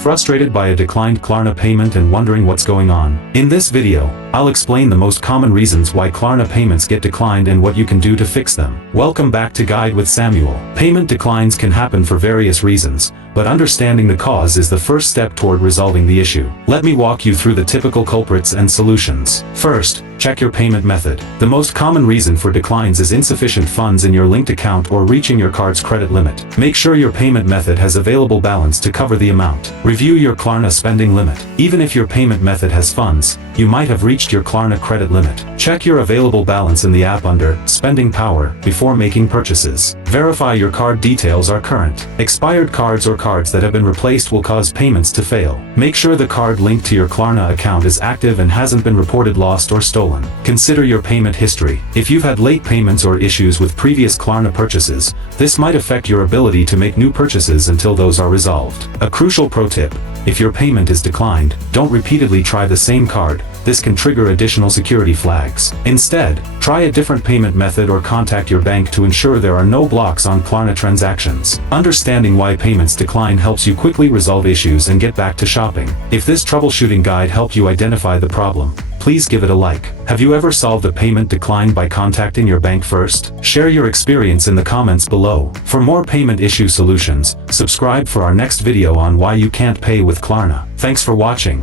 Frustrated by a declined Klarna payment and wondering what's going on? In this video, I'll explain the most common reasons why Klarna payments get declined and what you can do to fix them. Welcome back to Guide with Samuel. Payment declines can happen for various reasons, but understanding the cause is the first step toward resolving the issue. Let me walk you through the typical culprits and solutions. First, check your payment method. The most common reason for declines is insufficient funds in your linked account or reaching your card's credit limit. Make sure your payment method has available balance to cover the amount. Review your Klarna spending limit. Even if your payment method has funds, you might have reached your Klarna credit limit. Check your available balance in the app under Spending Power before making purchases. Verify your card details are current. Expired cards or cards that have been replaced will cause payments to fail. Make sure the card linked to your Klarna account is active and hasn't been reported lost or stolen. Consider your payment history. If you've had late payments or issues with previous Klarna purchases, this might affect your ability to make new purchases until those are resolved. A crucial pro tip: if your payment is declined, don't repeatedly try the same card. This can trigger additional security flags. Instead, try a different payment method or contact your bank to ensure there are no blocks on Klarna transactions. Understanding why payments decline helps you quickly resolve issues and get back to shopping. If this troubleshooting guide helped you identify the problem, please give it a like. Have you ever solved a payment decline by contacting your bank first? Share your experience in the comments below. For more payment issue solutions, subscribe for our next video on why you can't pay with Klarna. Thanks for watching.